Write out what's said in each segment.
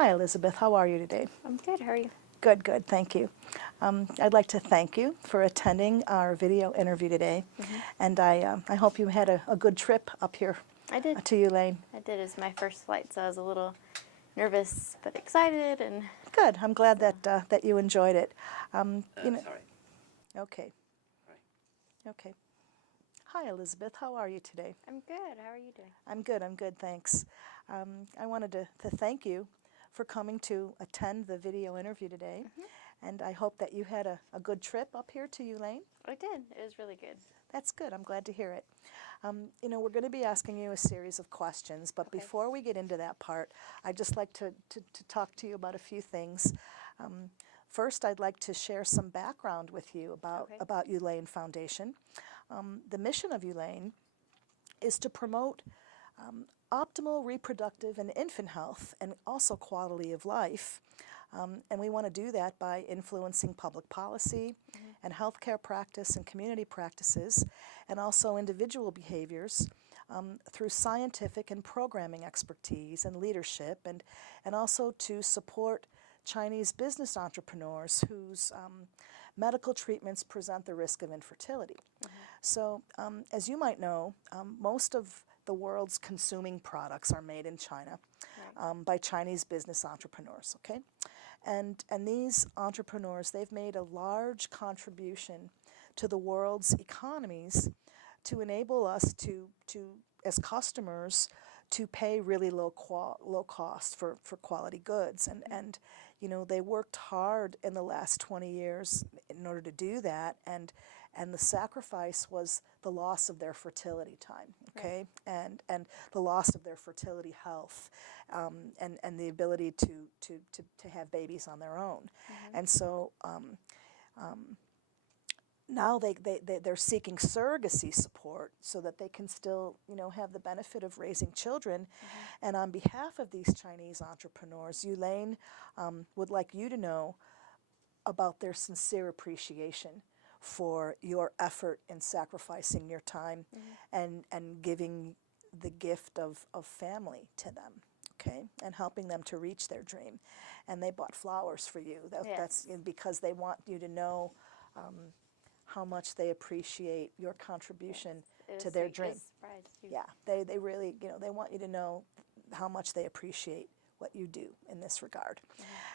Hi, Elizabeth. How are you today? I'm good. How are you? Good, good. Thank you. I'd like to thank you for attending our video interview today, and I hope you had a good trip up here I did. to Elaine. I did. It's my first flight, so I was a little nervous but excited. And Good. I'm glad that you enjoyed it. Sorry. Okay. Right. Okay. Hi, Elizabeth. How are you today? I'm good. How are you doing? I'm good. I'm good. Thanks. I wanted to thank you for coming to attend the video interview today, and I hope that you had a good trip up here to Elaine. I did. It was really good. That's good. I'm glad to hear it. We're going to be asking you a series of questions, but Okay. before we get into that part, I'd just like to talk to you about a few things. First, I'd like to share some background with you Okay. about Elaine Foundation. The mission of Elaine is to promote optimal reproductive and infant health and also quality of life. And we want to do that by influencing public policy and healthcare practice and community practices, and also individual behaviors through scientific and programming expertise and leadership, and also to support Chinese business entrepreneurs whose medical treatments present the risk of infertility. So, as you might know, most of the world's consuming products are made in China Right. by Chinese business entrepreneurs, okay? And these entrepreneurs, they've made a large contribution to the world's economies to enable us to as customers, to pay really low cost for quality goods. And they worked hard in the last 20 years in order to do that, and the sacrifice was the loss of their fertility time, okay? Right. And the loss of their fertility health, and the ability to have babies on their own. And so now they're seeking surrogacy support so that they can still, have the benefit of raising children. And on behalf of these Chinese entrepreneurs, Elaine would like you to know about their sincere appreciation for your effort in sacrificing your time and giving the gift of family to them, okay, and helping them to reach their dream. And they bought flowers for you. That's because they want you to know how much they appreciate your contribution to their dream. Yeah, they really, they want you to know how much they appreciate what you do in this regard.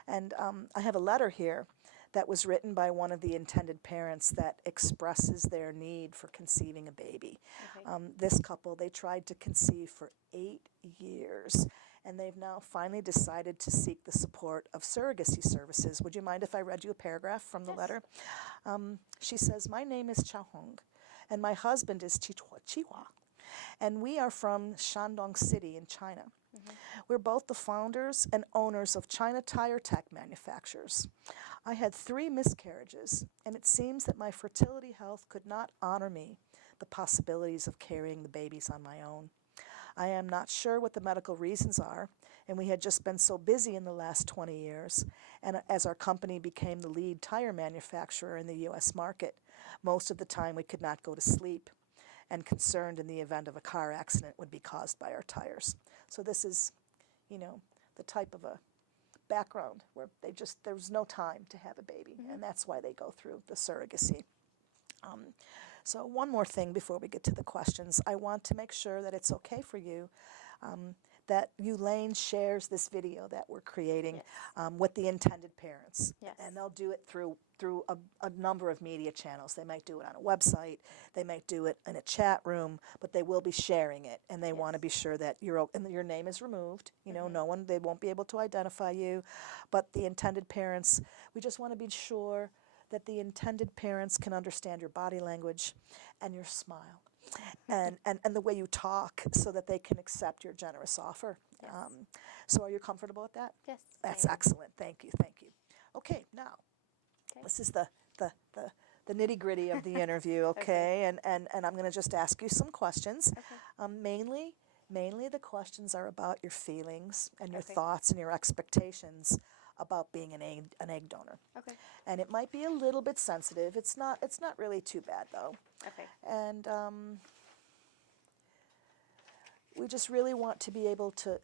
And I have a letter here that was written by one of the intended parents that expresses their need for conceiving a baby. Okay. This couple, they tried to conceive for 8 years, and they've now finally decided to seek the support of surrogacy services. Would you mind if I read you a paragraph from the letter? She says, "My name is Chao Hong, and my husband is Chihuahua, and we are from Shandong City in China. We're both the founders and owners of China Tire Tech Manufacturers. I had 3 miscarriages, and it seems that my fertility health could not honor me the possibilities of carrying the babies on my own. I am not sure what the medical reasons are, and we had just been so busy in the last 20 years, and as our company became the lead tire manufacturer in the U.S. market, most of the time we could not go to sleep, and concerned in the event of a car accident would be caused by our tires." So this is, the type of a background where there was no time to have a baby, and that's why they go through the surrogacy. So one more thing before we get to the questions. I want to make sure that it's okay for you that Elaine shares this video that we're creating with the intended parents. Yes. And they'll do it through a number of media channels. They might do it on a website, they might do it in a chat room, but they will be sharing it, and they want to be sure that your name is removed. They won't be able to identify you, but the intended parents, we just want to be sure that the intended parents can understand your body language and your smile and the way you talk, so that they can accept your generous offer. Yes. So are you comfortable with that? Yes. That's excellent. Thank you. Thank you. Okay, now, this is the nitty-gritty of the interview, okay? And I'm going to just ask you some questions. Okay. Mainly the questions are about your feelings and your thoughts and your expectations about being an egg donor. Okay. And it might be a little bit sensitive. It's not really too bad, though. Okay. And we just really want to be able to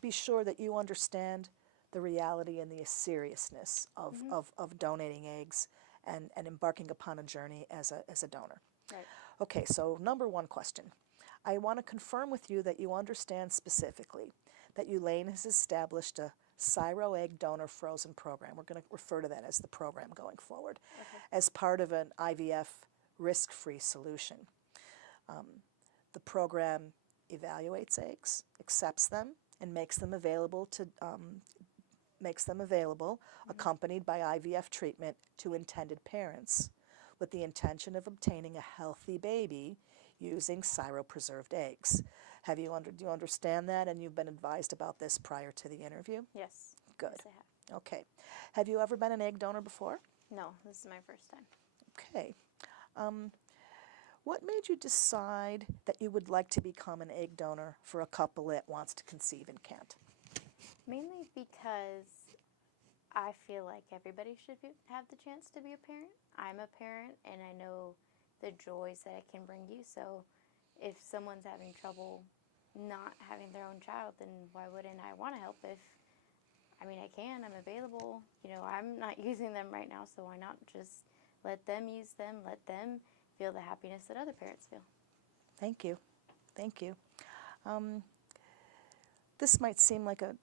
be sure that you understand the reality and the seriousness of donating eggs and embarking upon a journey as a donor. Right. Okay, so number one question. I want to confirm with you that you understand specifically that Elaine has established a Cyro egg donor frozen program. We're going to refer to that as the program going forward, as part of an IVF risk-free solution. The program evaluates eggs, accepts them, and makes them available accompanied by IVF treatment to intended parents, with the intention of obtaining a healthy baby using Cyro-preserved eggs. Do you understand that, and you've been advised about this prior to the interview? Yes. Good. Yes, I have. Okay. Have you ever been an egg donor before? No, this is my first time. Okay. What made you decide that you would like to become an egg donor for a couple that wants to conceive and can't? Mainly because I feel like everybody should have the chance to be a parent. I'm a parent, and I know the joys that it can bring you. So if someone's having trouble not having their own child, then why wouldn't I want to help? I can, I'm available. I'm not using them right now, so why not just let them use them, let them feel the happiness that other parents feel. Thank you. Thank you. This might seem like a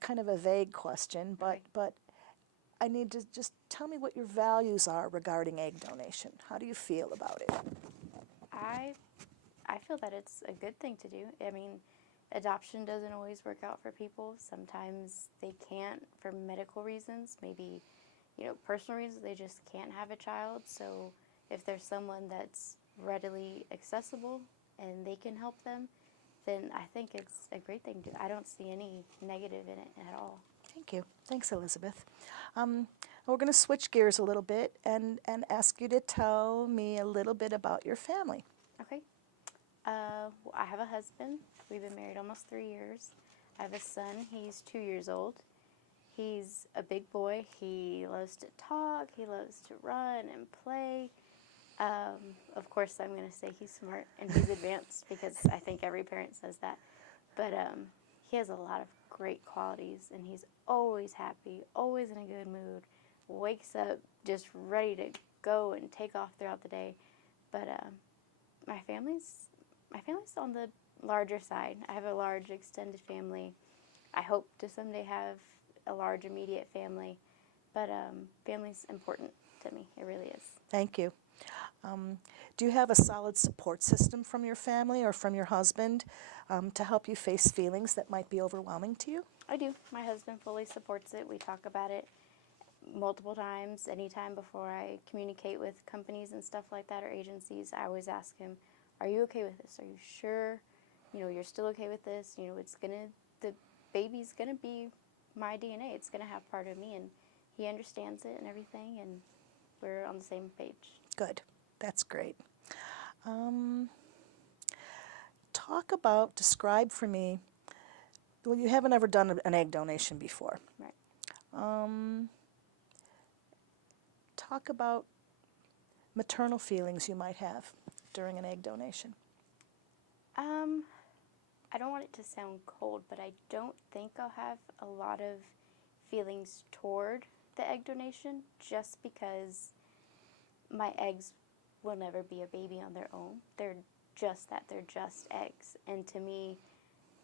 kind of a vague question, but I need to just tell me what your values are regarding egg donation. How do you feel about it? I feel that it's a good thing to do. Adoption doesn't always work out for people. Sometimes they can't for medical reasons, maybe, personal reasons. They just can't have a child. So if there's someone that's readily accessible and they can help them, then I think it's a great thing to do. I don't see any negative in it at all. Thank you. Thanks, Elizabeth. We're going to switch gears a little bit and ask you to tell me a little bit about your family. Okay. I have a husband. We've been married almost 3 years. I have a son. He's 2 years old. He's a big boy. He loves to talk. He loves to run and play. Of course, I'm going to say he's smart and he's advanced because I think every parent says that. But he has a lot of great qualities, and he's always happy, always in a good mood, wakes up just ready to go and take off throughout the day. But my family's on the larger side. I have a large extended family. I hope to someday have a large immediate family. But family's important to me. It really is. Thank you. Do you have a solid support system from your family or from your husband to help you face feelings that might be overwhelming to you? I do. My husband fully supports it. We talk about it multiple times. Anytime before I communicate with companies and stuff like that or agencies, I always ask him, are you okay with this? Are you sure? You're still okay with this? The baby's gonna be my DNA. It's gonna have part of me, and he understands it and everything, and we're on the same page. Good. That's great. Describe for me, well, you haven't ever done an egg donation before. Right. Talk about maternal feelings you might have during an egg donation. I don't want it to sound cold, but I don't think I'll have a lot of feelings toward the egg donation just because my eggs will never be a baby on their own. They're just that. They're just eggs. And to me,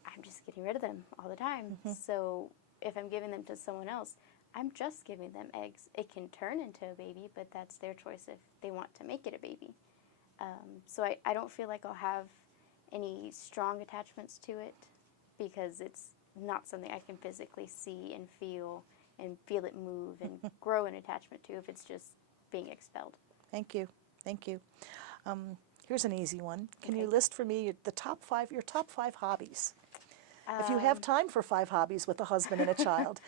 I'm just getting rid of them all the time. Mm-hmm. So if I'm giving them to someone else, I'm just giving them eggs. It can turn into a baby, but that's their choice if they want to make it a baby. So I don't feel like I'll have any strong attachments to it because it's not something I can physically see and feel it move and grow an attachment to if it's just being expelled. Thank you. Thank you. Here's an easy one. Can you Okay. list for me your top five hobbies? If you have time for 5 hobbies with a husband and a child.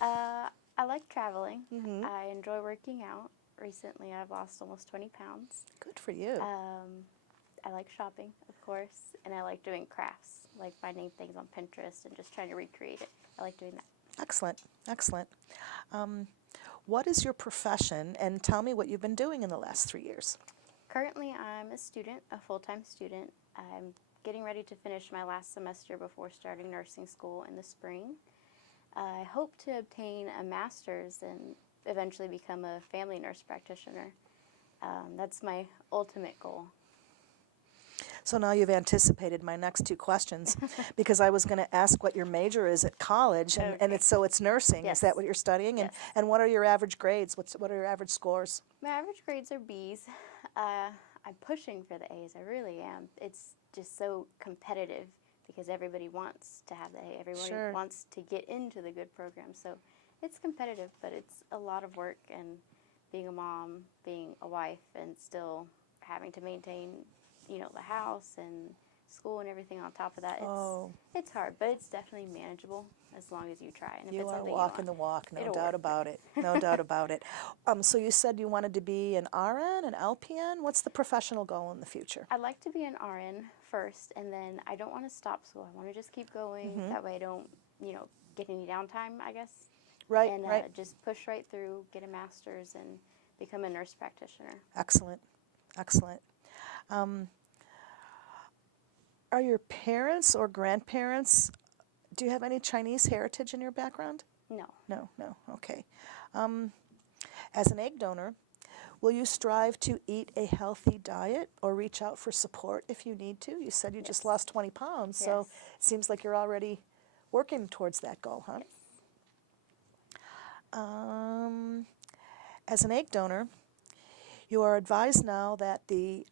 I like traveling. Mm-hmm. I enjoy working out. Recently, I've lost almost 20 pounds. Good for you. I like shopping, of course, and I like doing crafts, like finding things on Pinterest and just trying to recreate it. I like doing that. Excellent. Excellent. What is your profession, and tell me what you've been doing in the last 3 years. Currently, I'm a student, a full-time student. I'm getting ready to finish my last semester before starting nursing school in the spring. I hope to obtain a master's and eventually become a family nurse practitioner. That's my ultimate goal. So now you've anticipated my next two questions because I was going to ask what your major is at college, and Okay. it's nursing. Yes. Is that what you're studying? Yes. And what are your average grades? What are your average scores? My average grades are B's. I'm pushing for the A's. I really am. It's just so competitive because everybody wants to have the A. Everybody Sure. wants to get into the good program. So it's competitive, but it's a lot of work, and being a mom, being a wife, and still having to maintain, the house and school and everything on top of that. It's hard, but it's definitely manageable as long as you try. And if You it's are something walking you the want, walk, no it'll doubt work. about it. No doubt about it. So you said you wanted to be an RN, an LPN. What's the professional goal in the future? I'd like to be an RN first, and then I don't want to stop school. I want to just keep going. That way I don't, get any downtime, I guess. Right, And right. just push right through, get a master's, and become a nurse practitioner. Excellent, excellent. Are your parents or grandparents, do you have any Chinese heritage in your background? No. No, okay. As an egg donor, will you strive to eat a healthy diet or reach out for support if you need to? You said you just Yes. lost 20 pounds, so Yes. it seems like you're already working towards that goal, huh? Yes. As an egg donor, you are advised now that the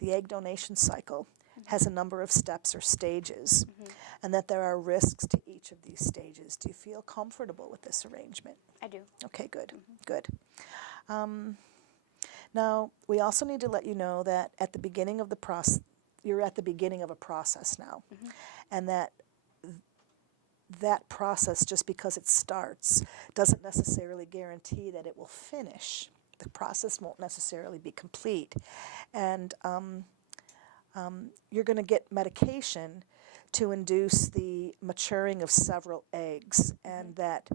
egg donation cycle has a number of steps or stages, and that there are risks to each of these stages. Do you feel comfortable with this arrangement? I do. Okay, good, good. Now, we also need to let you know that at the beginning of the you're at the beginning of a process now, and that process, just because it starts, doesn't necessarily guarantee that it will finish. The process won't necessarily be complete, and you're going to get medication to induce the maturing of several eggs, and that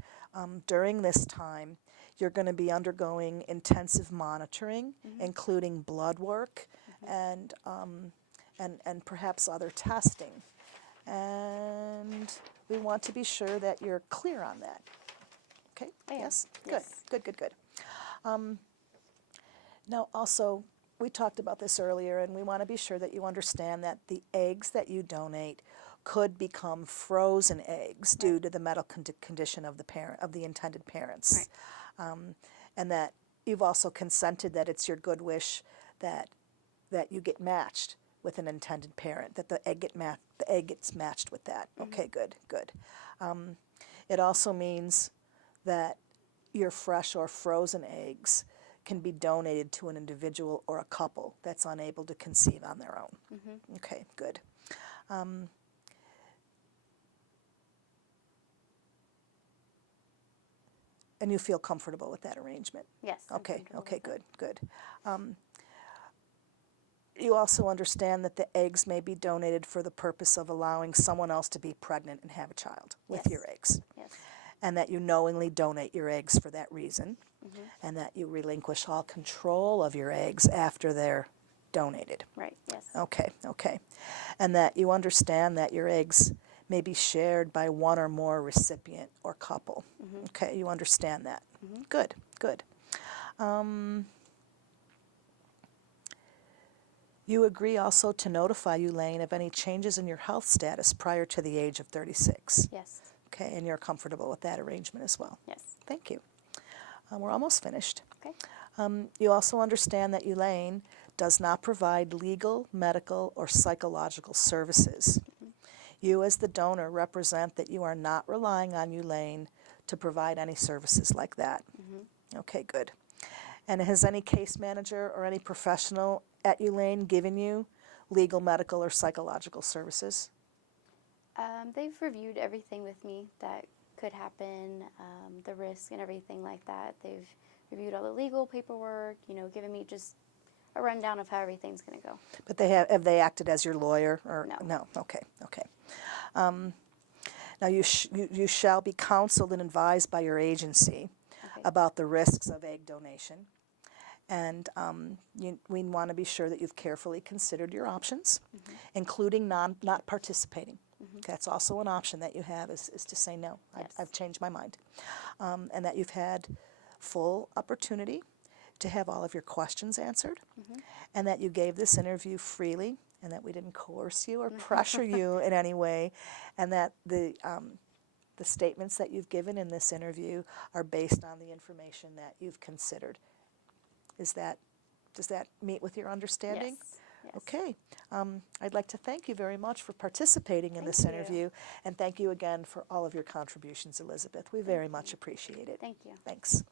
during this time, you're going to be undergoing intensive monitoring, including blood work and perhaps other testing. And we want to be sure that you're clear on that. Okay? I am. Yes? Yes. Good. Now, also, we talked about this earlier, and we want to be sure that you understand that the eggs that you donate could become frozen eggs due to the medical condition of the intended parents, and that you've also consented that it's your good wish that you get matched with an intended parent, that the egg gets matched with that. Okay, good. It also means that your fresh or frozen eggs can be donated to an individual or a couple that's unable to conceive on their own. Okay, good. And you feel comfortable with that arrangement? Yes. I'm Okay, comfortable with that. good. You also understand that the eggs may be donated for the purpose of allowing someone else to be pregnant and have a child with Yes. your eggs, Yes. and that you knowingly donate your eggs for that reason, and that you relinquish all control of your eggs after they're donated. Right. Yes. Okay. And that you understand that your eggs may be shared by one or more recipient or couple. Okay, you understand that. Good. You agree also to notify Elaine of any changes in your health status prior to the age of 36. Yes. Okay, and you're comfortable with that arrangement as well. Yes. Thank you. We're almost finished. Okay. You also understand that Elaine does not provide legal, medical, or psychological services. You, as the donor, represent that you are not relying on Elaine to provide any services like that. Okay, good. And has any case manager or any professional at Elaine given you legal, medical, or psychological services? They've reviewed everything with me that could happen, the risk and everything like that. They've reviewed all the legal paperwork, given me just a rundown of how everything's going to go. But have they acted as your lawyer? Or No. Okay. Now you shall be counseled and advised by your agency about the risks of egg donation, and we want to be sure that you've carefully considered your options, including not participating. That's also an option that you have, is to say no. Yes. I've changed my mind. And that you've had full opportunity to have all of your questions answered, and that you gave this interview freely, and that we didn't coerce you or pressure you in any way, and that the statements that you've given in this interview are based on the information that you've considered. Does that meet with your understanding? Yes. Yes. Okay. I'd like to thank you very much for participating in Thank this you. interview, and thank you again for all of your contributions, Elizabeth. We very much appreciate it. Thank you. Thanks.